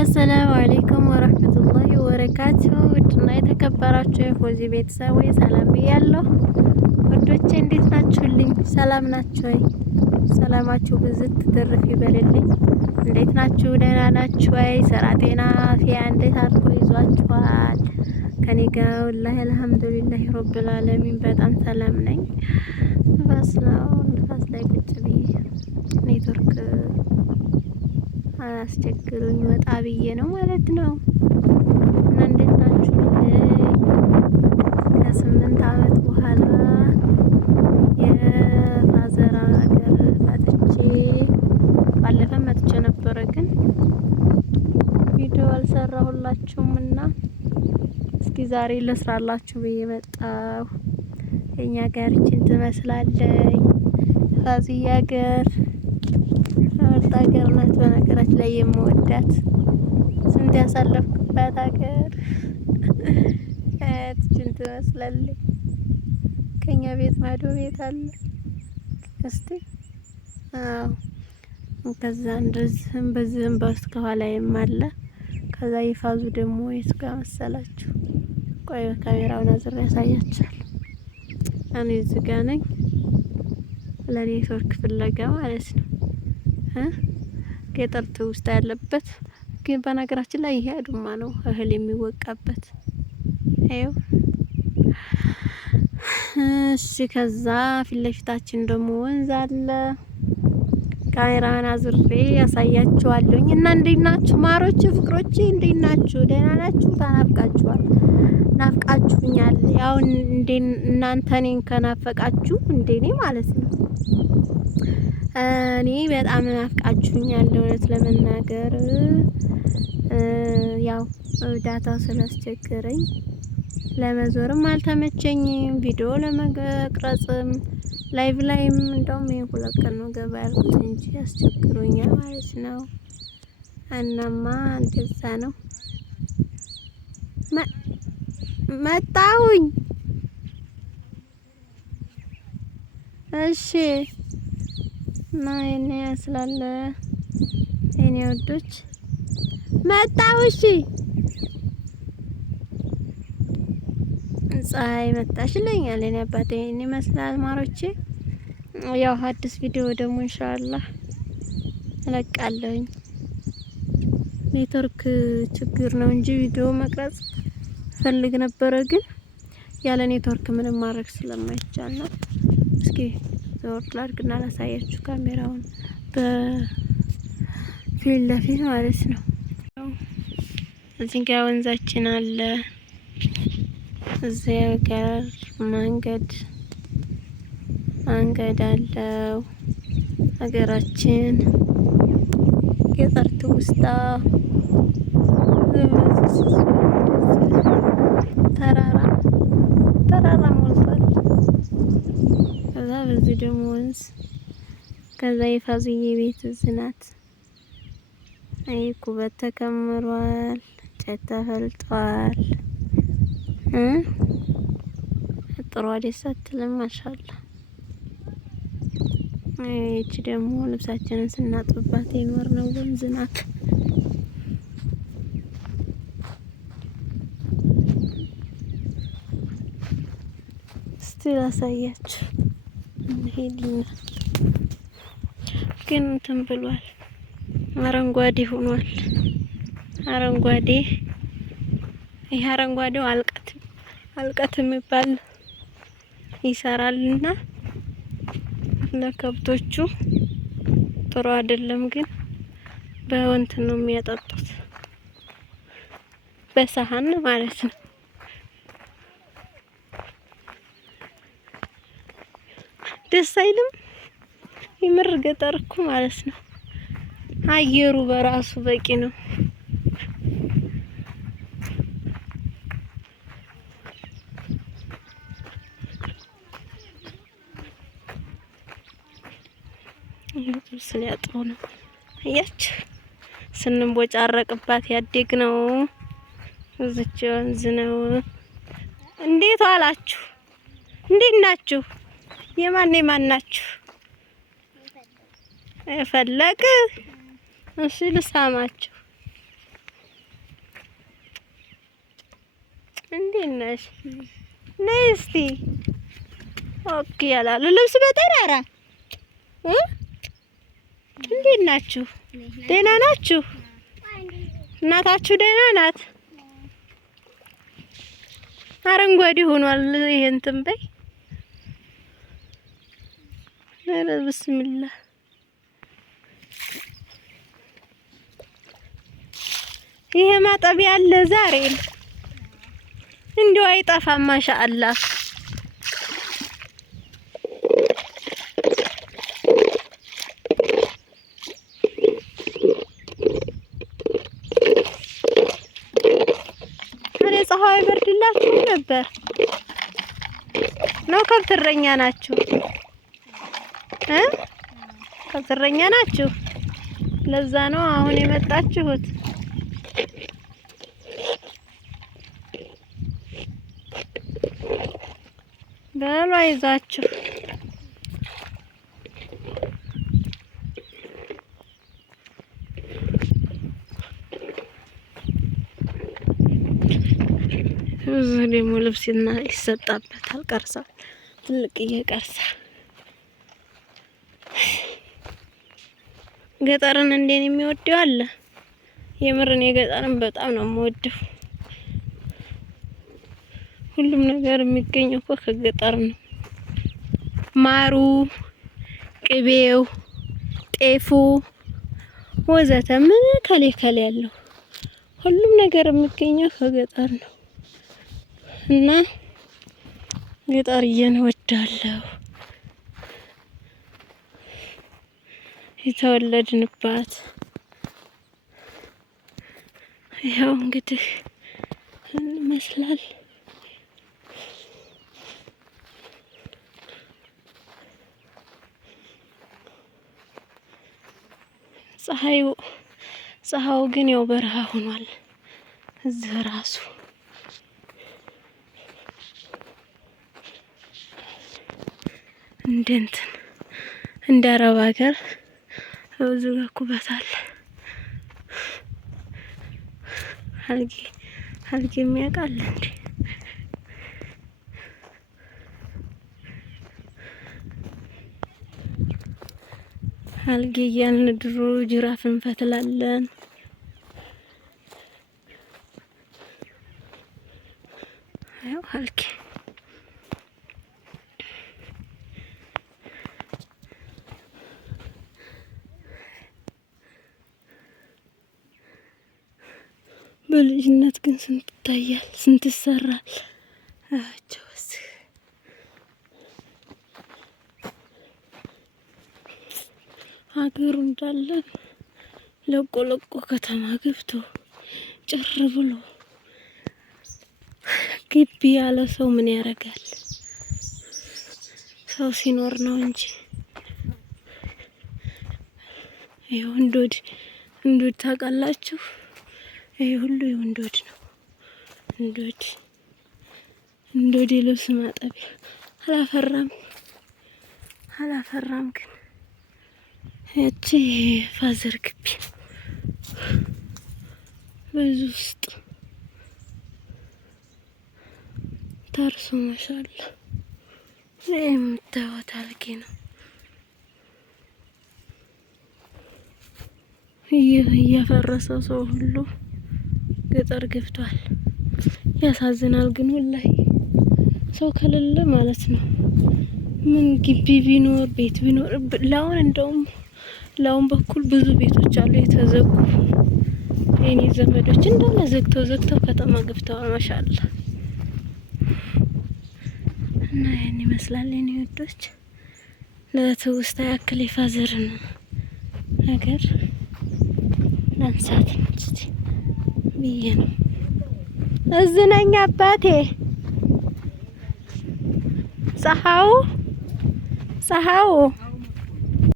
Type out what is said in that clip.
አሰላሙ አለይኩም ወራህመቱላሂ ወበረካቱሁ። ውድና የተከበራችሁ የፎዚ ቤተሰቦች ሰላም ብያለሁ። ወዶቼ እንዴት ናችሁልኝ? ሰላም ናችሁ ወይ? ሰላማችሁ ብዝት ትርፍ ይበልልኝ። እንዴት ናችሁ? ደህና ናችሁ ወይ? ስራ፣ ጤና፣ አፍያ እንዴት አድርጎ ይዟችኋል? ከኔ ጋር ወላሂ አልሐምዱሊላህ ረብል ዓለሚን በጣም ሰላም ነኝ። ንፋስ ላይ ቁጭ ብዬ ኔትወርክ አስቸግሩኝ ወጣ ብዬ ነው ማለት ነው። እና እንዴት ናችሁ? ከ8 ዓመት በኋላ የፋዘራ ሀገር መጥቼ ባለፈ መጥቼ ነበረ፣ ግን ቪዲዮ አልሰራሁላችሁም እና እስኪ ዛሬ ልስራላችሁ ብዬ መጣሁ። የኛ ሀገር እችን ትመስላለች። ፋዚያ ሀገር ምርጥ ሀገር ናት። በነገራችን ላይ የምወዳት ስንት ያሳለፍኩባት ሀገር እችን ትመስላለች። ከኛ ቤት ማዶ ቤት አለ እስቲ። ከዛ እንደዚህም በዚህም በውስጥ ከኋላዬም አለ። ከዛ ይፋዙ ደግሞ የት ጋር መሰላችሁ? ቆይ ካሜራውን አዝሬ ያሳያችኋል። እኔ እዚህ ጋር ነኝ፣ ለኔትወርክ ፍለጋ ማለት ነው። ገጠር ትውስታ ያለበት ግን በነገራችን ላይ ይሄ አዱማ ነው፣ እህል የሚወቃበት አይው። እሺ ከዛ ፊት ለፊታችን ደግሞ ወንዝ አለ። ካሜራውን አዝሬ ያሳያችኋለሁኝ። እና እንዴት ናችሁ ማሮች፣ ፍቅሮቼ እንዴት ናችሁ? ደህና ናችሁ? ተናፍቃችኋል፣ ናፍቃችሁኛል። ያው እናንተ እኔን ከናፈቃችሁ እንደኔ ማለት ነው እኔ በጣም ናፍቃችሁኛል። እውነት ለመናገር ያው ዳታው ስላስቸገረኝ ለመዞርም አልተመቸኝም፣ ቪዲዮ ለመቅረጽም ላይቭ ላይም እንደውም ይሄ 2 ቀን ነው ገባ ያልኩት እንጂ አስቸግሮኛል ማለት ነው። እናማ እንደዛ ነው። መጣሁኝ። እሺ እና የኔ ያስላለ የኔ ወዶች መጣሁ። እሺ ፀሐይ መጣሽልኛል የኔ አባቴ። እኔ መስላል ማሮቼ። ያው አዲስ ቪዲዮ ደግሞ ኢንሻአላህ እለቃለሁኝ። ኔትወርክ ችግር ነው እንጂ ቪዲዮ መቅረጽ ፈልግ ነበረ፣ ግን ያለ ኔትወርክ ምንም ማድረግ ስለማይቻል ነው። እስኪ ዞር ላድርግና ላሳያችሁ ካሜራውን በፊት ለፊት ማለት ነው። እዚህ ጋር ወንዛችን አለ። እዚያ ጋር መንገድ አለው። ሀገራችን ገጠር ትውስታ ተራራ ሞልቷል። ከዛ በዚህ ደግሞ ወንዝ፣ ከዛ የፋዙዬ ቤት እዚህ ናት። አይ ኩበት ተከምሯል፣ ጨት ተፈልጧል። ጥሩ ደስ አትልም? ማሻአላ። እቺ ደግሞ ልብሳችንን ስናጥብባት የኖርነው ወንዝ ናት። እስቲ ላሳያችሁ። እንሄድና ግን እንትን ብሏል፣ አረንጓዴ ሆኗል። አረንጓዴ ይሄ አረንጓዴው አልቀት የሚባል ይሰራልና ለከብቶቹ ጥሩ አይደለም፣ ግን በወንትን ነው የሚያጠጡት፣ በሰሃን ማለት ነው። ደስ አይልም? የምር ገጠር እኮ ማለት ነው አየሩ በራሱ በቂ ነው። ስለያጥሩ ነው አያች ስንቦጫረቅባት ያደግነው እዚች ወንዝ ነው። እንዴት ዋላችሁ? እንዴት ናችሁ? የማን ናችሁ? ፈለቅ እሺ ልሳማችሁ። እንዴት ነሽ? ነይ እስቲ ኦኬ ያላሉ ልብስ በጠራራ እንዴት ናችሁ? ደህና ናችሁ? እናታችሁ ደህና ናት? አረንጓዴ ሆኗል። ይሄ እንትን በይ። ኧረ ብስሚላህ ይሄ ማጠቢያ አለ ዛሬ እንዲው አይጠፋም። ማሻአላህ ፀሐይ በርድላችሁ ነበር ነው? ከብት እረኛ ናችሁ? ከብት እረኛ ናችሁ? ለዛ ነው አሁን የመጣችሁት። በሉ አይዛችሁ። እዚህ ደግሞ ልብስና ይሰጣበታል። ቀርሳ ትልቅዬ ቀርሳ ገጠርን እንዴን የሚወደው አለ። የምርን የገጠርን በጣም ነው የምወደው። ሁሉም ነገር የሚገኘው እኮ ከገጠር ነው። ማሩ፣ ቅቤው፣ ጤፉ ወዘተ ምን ከሌ ያለው ሁሉም ነገር የሚገኘው ከገጠር ነው። እና ገጠርዬን እወዳለሁ። የተወለድንባት ያው እንግዲህ ይመስላል። ፀሐዩ ግን ያው በረሃ ሆኗል። እዚህ ራሱ እንደ አረብ ሀገር እዚህ ጋር ኩበት አለ። አልጌ የሚያውቃል እንዴ? አልጌ እያልን ድሮ ጅራፍ እንፈትላለን። አዎ አልጌ በልጅነት ግን ስንት ይታያል፣ ስንት ይሰራል። አቸውስ ሀገሩ እንዳለ ለቆ ከተማ ገብቶ ጭር ብሎ ግቢ ያለ ሰው ምን ያደርጋል? ሰው ሲኖር ነው እንጂ ይኸው እንዶድ ታውቃላችሁ? ይሄ ሁሉ የወንዶድ ነው። እንዶድ የልብስ ማጠቢያ አላፈራም ግን እቺ ፋዘር ግቢ በዚህ ውስጥ ታርሶ ማሻአላ የምታዩት አልጌ ነው። እያፈረሰው ሰው ሁሉ ገጠር ገብቷል። ያሳዝናል ግን ወላሂ ሰው ከሌለ ማለት ነው። ምን ግቢ ቢኖር ቤት ቢኖር ላውን በኩል ብዙ ቤቶች አሉ የተዘጉ። የኔ ዘመዶች እንዳለ ዘግተው ከተማ ገብተዋል። ማሻአላ እና ያን ይመስላል የኔ ወዶች። ለትውስታ ያክል የፋዘርን ነገር ላንሳት እንጂ ብዬ ነው። እዚህ ነኝ አባቴ። ፀሐዩ